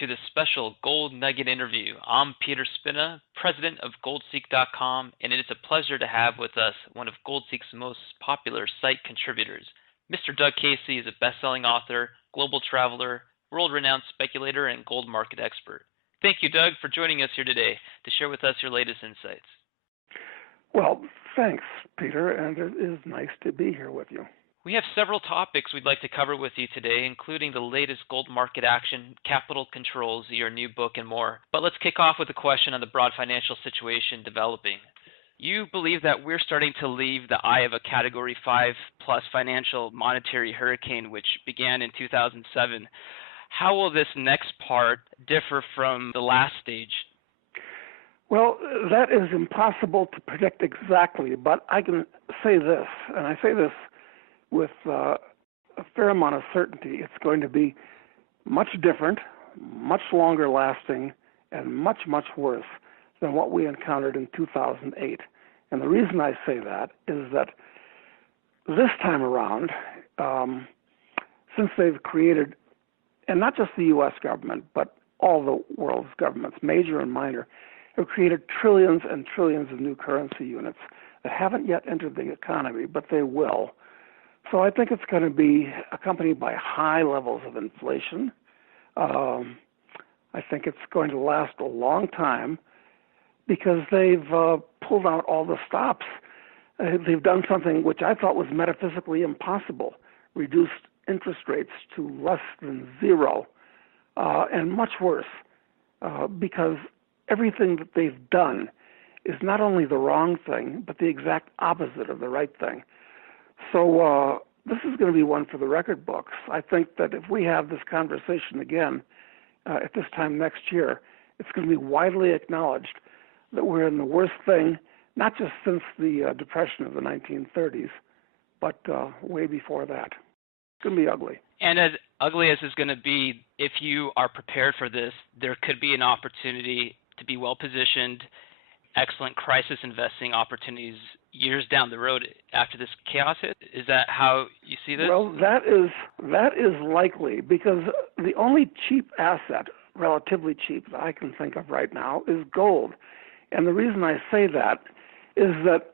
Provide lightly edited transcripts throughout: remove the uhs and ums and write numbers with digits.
to this special Gold Nugget interview. I'm Peter Spina, President of GoldSeek.com, and it is a pleasure to have with us one of GoldSeek's most popular site contributors. Mr. Doug Casey is a best-selling author, global traveler, world-renowned speculator, and gold market expert. Thank you, Doug, for joining us here today to share with us your latest insights. Well, thanks, Peter, and it is nice to be here with you. We have several topics we'd like to cover with you today, including the latest gold market action, capital controls, your new book, and more. But let's kick off with a question on the broad financial situation developing. You believe that we're starting to leave the eye of a Category 5 plus financial monetary hurricane, which began in 2007. How will this next part differ from the last stage? Well, that is impossible to predict exactly, but I can say this, and I say this with a fair amount of certainty. It's going to be much different, much longer lasting, and much, much worse than what we encountered in 2008. And the reason I say that is that this time around, since they've created, and not just the U.S. government, but all the world's governments, major and minor, have created trillions and trillions of new currency units that haven't yet entered the economy, but they will. So I think it's going to be accompanied by high levels of inflation. I think it's going to last a long time because they've pulled out all the stops. They've done something which I thought was metaphysically impossible, reduced interest rates to less than zero, and much worse, because everything that they've done is not only the wrong thing, but the exact opposite of the right thing. So this is going to be one for the record books. I think that if we have this conversation again at this time next year, it's going to be widely acknowledged that we're in the worst thing, not just since the Depression of the 1930s, but way before that. It's going to be ugly. And as ugly as it's going to be, if you are prepared for this, there could be an opportunity to be well-positioned, excellent crisis investing opportunities years down the road after this chaos hit? Is that how you see this? Well, that is likely, because the only cheap asset, relatively cheap, that I can think of right now is gold. And the reason I say that is that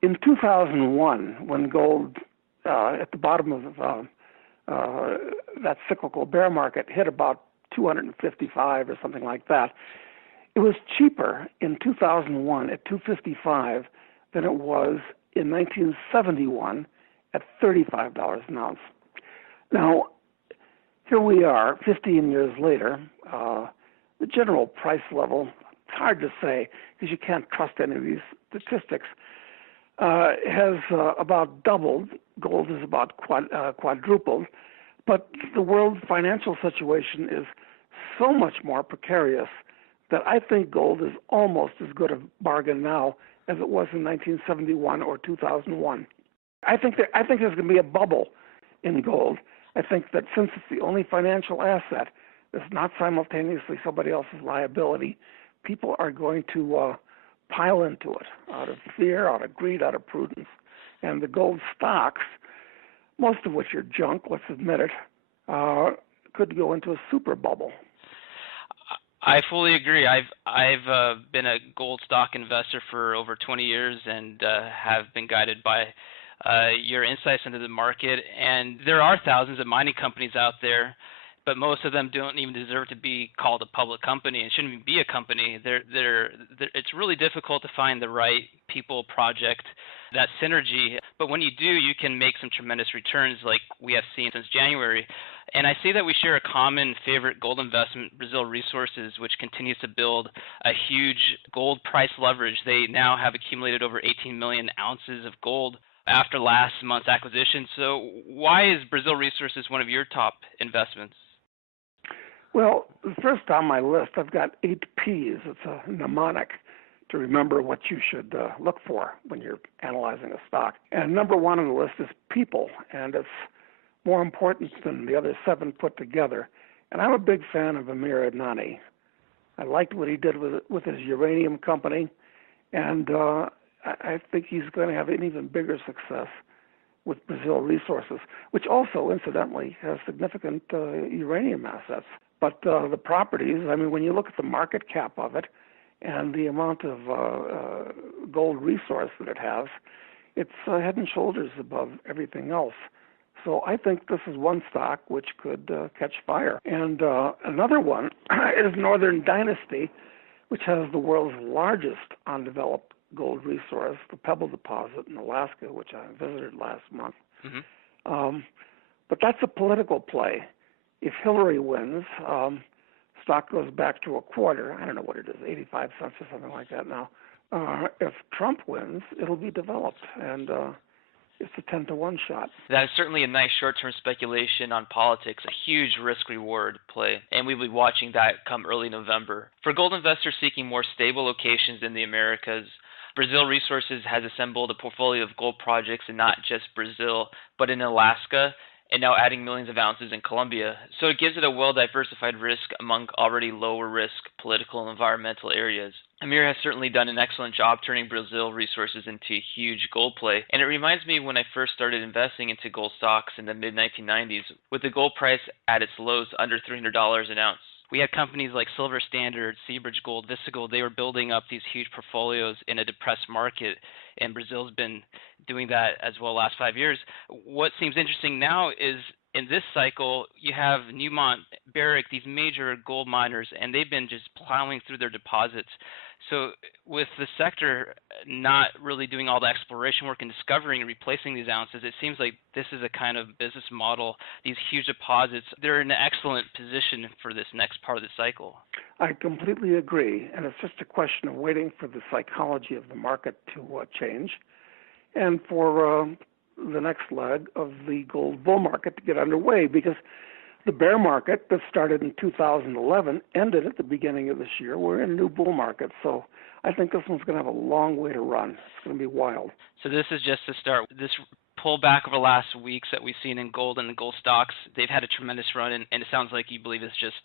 in 2001, when gold at the bottom of that cyclical bear market hit about 255 or something like that, it was cheaper in 2001 at 255 than it was in 1971 at $35 an ounce. Now, here we are 15 years later. The general price level, it's hard to say because you can't trust any of these statistics, has about doubled. Gold is about quadrupled. But the world financial situation is so much more precarious that I think gold is almost as good a bargain now as it was in 1971 or 2001. I think there's going to be a bubble in gold. I think that since it's the only financial asset that's not simultaneously somebody else's liability, people are going to pile into it out of fear, out of greed, out of prudence. And the gold stocks, most of which are junk, let's admit it, could go into a super bubble. I fully agree. I've been a gold stock investor for over 20 years and have been guided by your insights into the market. And there are thousands of mining companies out there, but most of them don't even deserve to be called a public company and shouldn't even be a company. It's really difficult to find the right people, project, that synergy. But when you do, you can make some tremendous returns like we have seen since January. And I see that we share a common favorite gold investment, Brazil Resources, which continues to build a huge gold price leverage. They now have accumulated over 18 million ounces of gold after last month's acquisition. So why is Brazil Resources one of your top investments? Well, first on my list, I've got 8 Ps. It's a mnemonic to remember what you should look for when you're analyzing a stock. And number 1 on the list is people, and it's more important than the other 7 put together. And I'm a big fan of Amir Adnani. I liked what he did with his uranium company, and I think he's going to have an even bigger success with Brazil Resources, which also, incidentally, has significant uranium assets. But the properties, I mean, when you look at the market cap of it and the amount of gold resource that it has, it's head and shoulders above everything else. So I think this is one stock which could catch fire. And another one is Northern Dynasty, which has the world's largest undeveloped gold resource, the Pebble deposit in Alaska, which I visited last month. Mm-hmm. But that's a political play. If Hillary wins, stock goes back to a quarter. I don't know what it is, 85 cents or something like that now. If Trump wins, it'll be developed, and it's a 10-to-1 shot. That is certainly a nice short-term speculation on politics, a huge risk-reward play, and we'll be watching that come early November. For gold investors seeking more stable locations in the Americas, Brazil Resources has assembled a portfolio of gold projects in not just Brazil, but in Alaska, and now adding millions of ounces in Colombia. So it gives it a well-diversified risk among already lower-risk political and environmental areas. Amir has certainly done an excellent job turning Brazil Resources into a huge gold play, and it reminds me when I first started investing into gold stocks in the mid-1990s, with the gold price at its lows under $300 an ounce. We had companies like Silver Standard, Seabridge Gold, Vista Gold. They were building up these huge portfolios in a depressed market, and Brazil's been doing that as well the last 5 years. What seems interesting now is in this cycle, you have Newmont, Barrick, these major gold miners, and they've been just plowing through their deposits. So with the sector not really doing all the exploration work and discovering and replacing these ounces, it seems like this is a kind of business model, these huge deposits, they're in an excellent position for this next part of the cycle. I completely agree, and it's just a question of waiting for the psychology of the market to change and for the next leg of the gold bull market to get underway, because the bear market that started in 2011 ended at the beginning of this year. We're in a new bull market, so I think this one's going to have a long way to run. It's going to be wild. So this is just the start. This pullback over the last weeks that we've seen in gold and the gold stocks, they've had a tremendous run, and it sounds like you believe it's just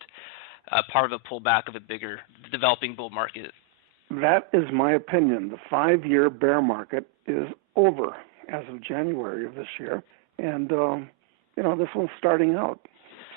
part of a pullback of a bigger developing bull market. That is my opinion. The 5-year bear market is over as of January of this year, and this one's starting out.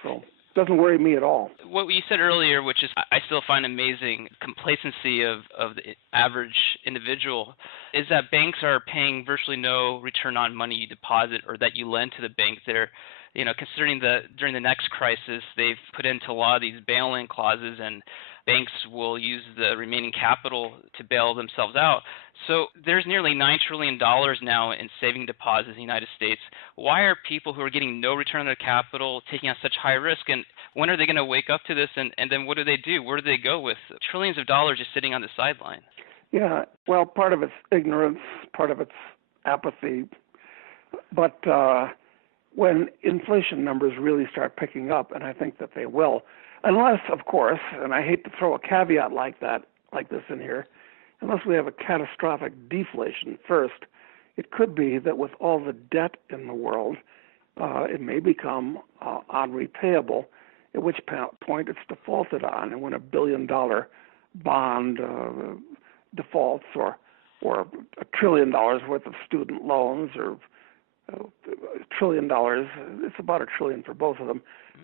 So it doesn't worry me at all. What you said earlier, which is I still find amazing, complacency of the average individual, is that banks are paying virtually no return on money you deposit or that you lend to the bank. They're, considering during the next crisis, they've put into law these bail-in clauses, and banks will use the remaining capital to bail themselves out. So there's nearly $9 trillion now in saving deposits in the United States. Why are people who are getting no return on their capital taking on such high risk? And when are they going to wake up to this? And then what do? Where do they go with trillions of dollars just sitting on the sideline? Yeah, well, part of it's ignorance, part of it's apathy. But when inflation numbers really start picking up, and I think that they will, unless, of course, and I hate to throw a caveat like this in here, unless we have a catastrophic deflation first, it could be that with all the debt in the world, it may become unrepayable, at which point it's defaulted on. And when $1 billion bond defaults, or $1 trillion worth of student loans, or $1 trillion, it's about $1 trillion for both of them,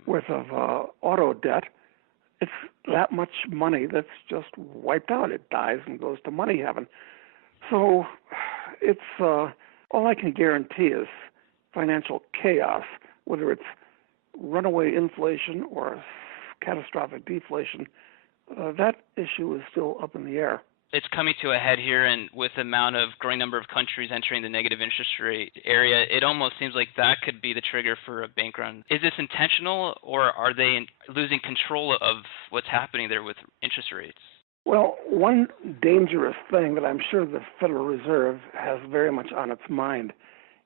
worth of auto debt, it's that much money that's just wiped out. It dies and goes to money heaven. So it's all I can guarantee is financial chaos, whether it's runaway inflation or catastrophic deflation. That issue is still up in the air. It's coming to a head here, and with the amount of growing number of countries entering the negative interest rate area, it almost seems like that could be the trigger for a bank run. Is this intentional, or are they losing control of what's happening there with interest rates? Well, one dangerous thing that I'm sure the Federal Reserve has very much on its mind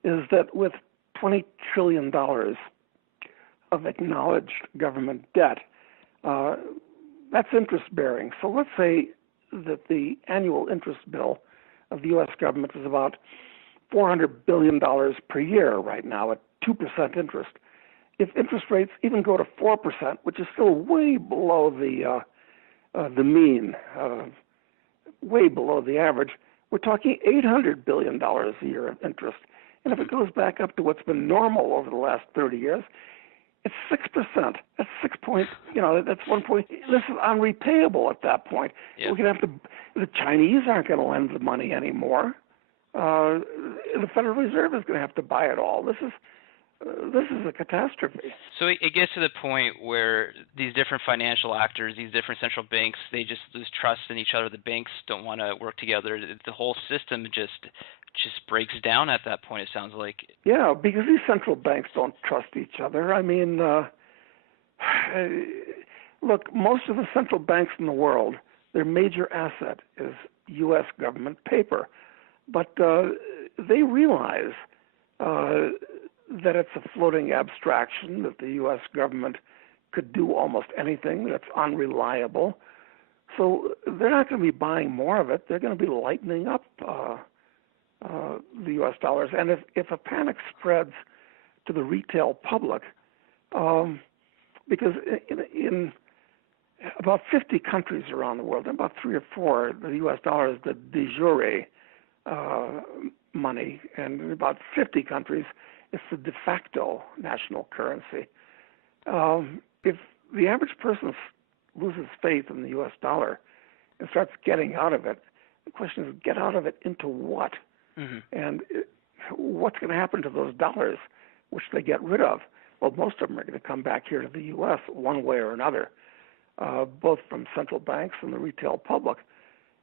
is that with $20 trillion of acknowledged government debt, that's interest-bearing. So let's say that the annual interest bill of the U.S. government is about $400 billion per year right now at 2% interest. If interest rates even go to 4%, which is still way below the mean, way below the average, we're talking $800 billion a year of interest. And if it goes back up to what's been normal over the last 30 years, It's 6%. That's 6 point. That's 1 point. This is unrepayable at that point. Yeah. We're gonna have to. The Chinese aren't going to lend the money anymore. The Federal Reserve is going to have to buy it all. This is a catastrophe. So it gets to the point where these different financial actors, these different central banks, they just lose trust in each other. The banks don't want to work together. The whole system just breaks down at that point, it sounds like. Yeah, because these central banks don't trust each other. I mean, look, most of the central banks in the world, their major asset is U.S. government paper. But they realize that it's a floating abstraction, that the U.S. government could do almost anything, that's unreliable. So they're not going to be buying more of it. They're going to be lightening up the U.S. dollars. And if a panic spreads to the retail public, because in about 50 countries around the world, about 3 or 4, the U.S. dollar is the de jure money, and in about 50 countries, it's the de facto national currency. If the average person loses faith in the U.S. dollar and starts getting out of it, the question is, get out of it into what? Mm-hmm. And what's going to happen to those dollars which they get rid of? Well, most of them are going to come back here to the U.S. one way or another, both from central banks and the retail public.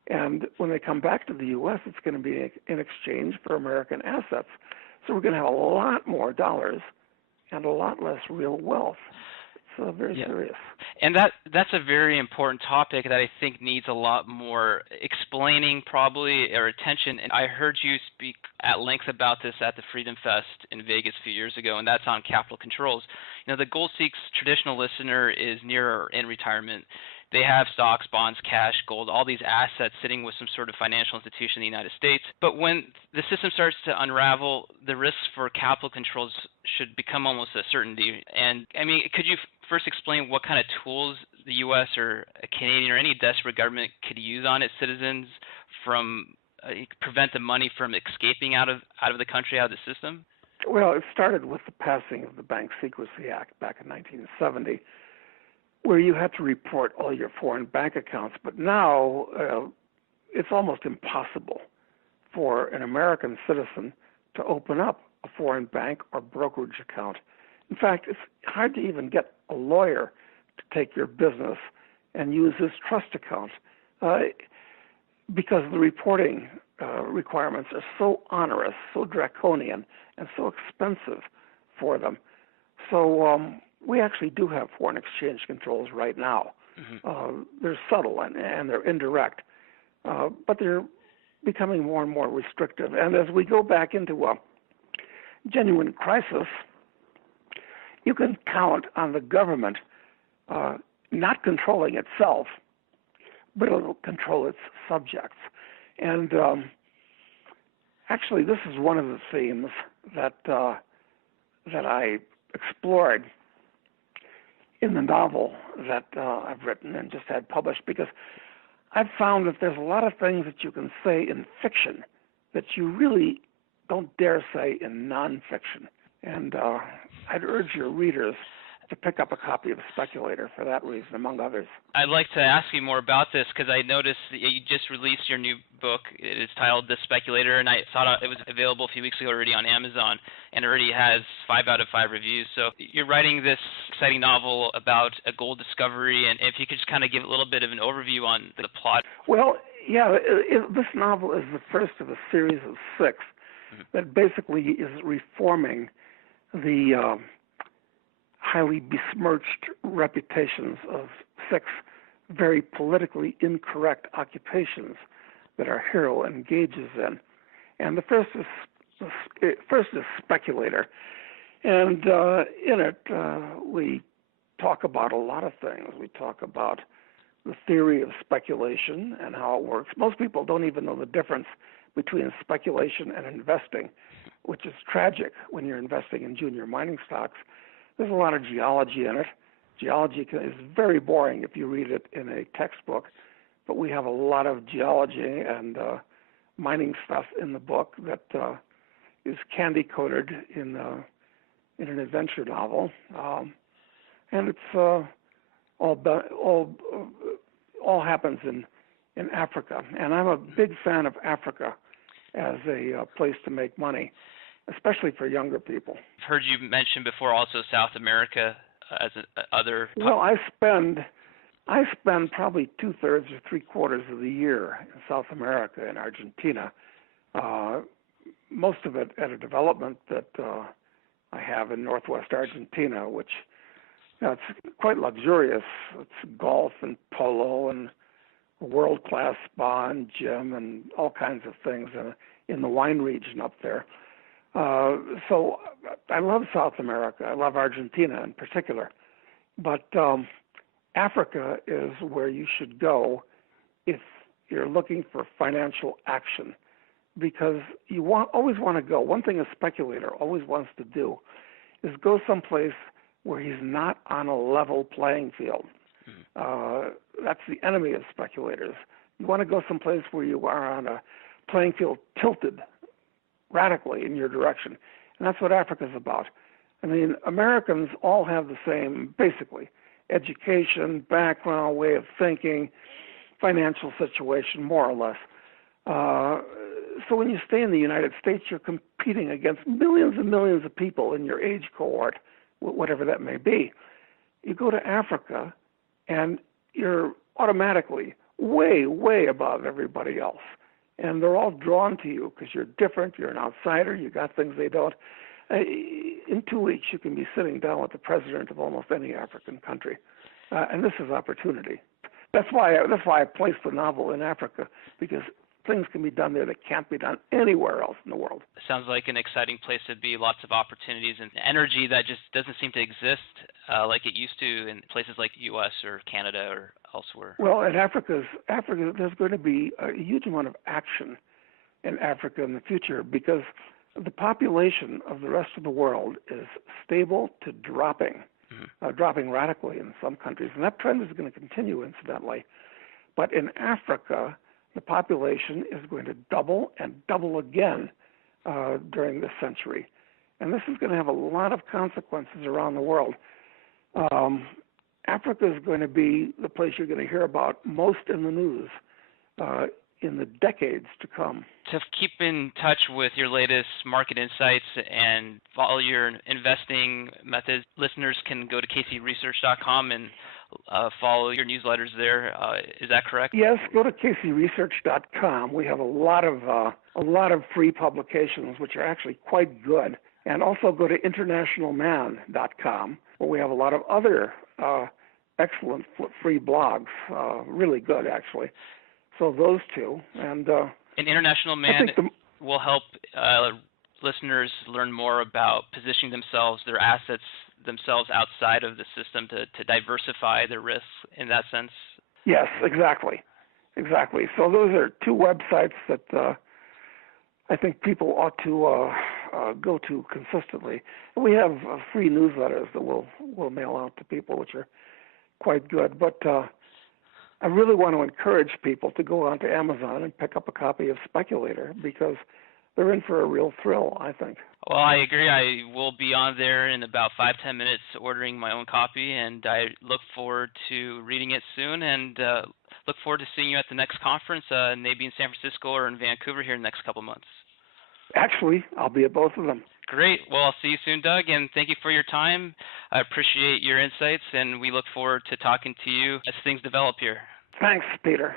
And when they come back to the U.S., it's going to be in exchange for American assets. So we're going to have a lot more dollars and a lot less real wealth. It's very serious. And that's a very important topic that I think needs a lot more explaining, probably, or attention. And I heard you speak at length about this at the Freedom Fest in Vegas a few years ago, and that's on capital controls. The GoldSeek's traditional listener is near or in retirement. They have stocks, bonds, cash, gold, all these assets sitting with some sort of financial institution in the United States. But when the system starts to unravel, the risks for capital controls should become almost a certainty. And, I mean, could you first explain what kind of tools the U.S. or a Canadian or any desperate government could use on its citizens from prevent the money from escaping out of the country, out of the system? Well, it started with the passing of the Bank Secrecy Act back in 1970. Where you had to report all your foreign bank accounts. But now it's almost impossible for an American citizen to open up a foreign bank or brokerage account. In fact, it's hard to even get a lawyer to take your business and use his trust account because the reporting requirements are so onerous, so draconian, and so expensive for them. So we actually do have foreign exchange controls right now. Mm-hmm. They're subtle and they're indirect, but they're becoming more and more restrictive. And as we go back into a genuine crisis, you can count on the government not controlling itself, but it'll control its subjects. And actually, this is one of the themes that I explored in the novel that I've written and just had published, because I've found that there's a lot of things that you can say in fiction that you really don't dare say in nonfiction. And I'd urge your readers to pick up a copy of Speculator for that reason, among others. I'd like to ask you more about this because I noticed that you just released your new book. It's titled The Speculator, and I saw it was available a few weeks ago already on Amazon, and it already has 5 out of 5 reviews. So you're writing this exciting novel about a gold discovery, and if you could just kind of give a little bit of an overview on the plot. Well, yeah, this novel is the first of a series of 6 that basically is reforming the highly besmirched reputations of 6 very politically incorrect occupations that our hero engages in. And the first is Speculator. And in it, we talk about a lot of things. We talk about the theory of speculation and how it works. Most people don't even know the difference between speculation and investing, which is tragic when you're investing in junior mining stocks. There's a lot of geology in it. Geology is very boring if you read it in a textbook, but we have a lot of geology and mining stuff in the book that is candy-coated in an adventure novel. and it's all happens in Africa. And I'm a big fan of Africa as a place to make money, especially for younger people. I've heard you mention before also South America as other. Well, I spend probably 2/3 or 3/4 of the year in South America, in Argentina. Most of it at a development that I have in northwest Argentina, which it's quite luxurious. It's golf and polo and a world-class spa and gym and all kinds of things in the wine region up there. So I love South America. I love Argentina in particular. But Africa is where you should go if you're looking for financial action, because you always want to go. One thing a speculator always wants to do is go someplace where he's not on a level playing field. That's the enemy of speculators. You want to go someplace where you are on a playing field tilted radically in your direction. And that's what Africa's about. I mean, Americans all have the same, basically, education, background, way of thinking, financial situation, more or less. So when you stay in the United States, you're competing against millions and millions of people in your age cohort, whatever that may be. You go to Africa, and you're automatically way, way above everybody else. And they're all drawn to you because you're different, you're an outsider, you got things they don't. In 2 weeks, you can be sitting down with the president of almost any African country. And this is opportunity. That's why I placed the novel in Africa, because things can be done there that can't be done anywhere else in the world. Sounds like an exciting place to be, lots of opportunities and energy that just doesn't seem to exist like it used to in places like U.S. or Canada or elsewhere. Well, in Africa, there's going to be a huge amount of action in Africa in the future, because the population of the rest of the world is stable to dropping, dropping radically in some countries. And that trend is going to continue, incidentally. But in Africa, the population is going to double and double again during this century. And this is going to have a lot of consequences around the world. Africa is going to be the place you're going to hear about most in the news in the decades to come. To keep in touch with your latest market insights and follow your investing methods, listeners can go to kcresearch.com and follow your newsletters there. Is that correct? Yes, go to kcresearch.com. We have a lot of free publications, which are actually quite good. And also go to internationalman.com, where we have a lot of other excellent free blogs, really good actually. So those two. And International Man will help listeners learn more about positioning themselves, their assets themselves outside of the system to diversify their risks in that sense? Yes, exactly. So those are two websites that I think people ought to go to consistently. We have free newsletters that we'll mail out to people, which are quite good. But I really want to encourage people to go onto Amazon and pick up a copy of Speculator, because they're in for a real thrill, I think. Well, I agree. I will be on there in about 5-10 minutes ordering my own copy, and I look forward to reading it soon, and look forward to seeing you at the next conference, maybe in San Francisco or in Vancouver here in the next couple months. Actually, I'll be at both of them. Great. Well, I'll see you soon, Doug, and thank you for your time. I appreciate your insights, and we look forward to talking to you as things develop here. Thanks, Peter.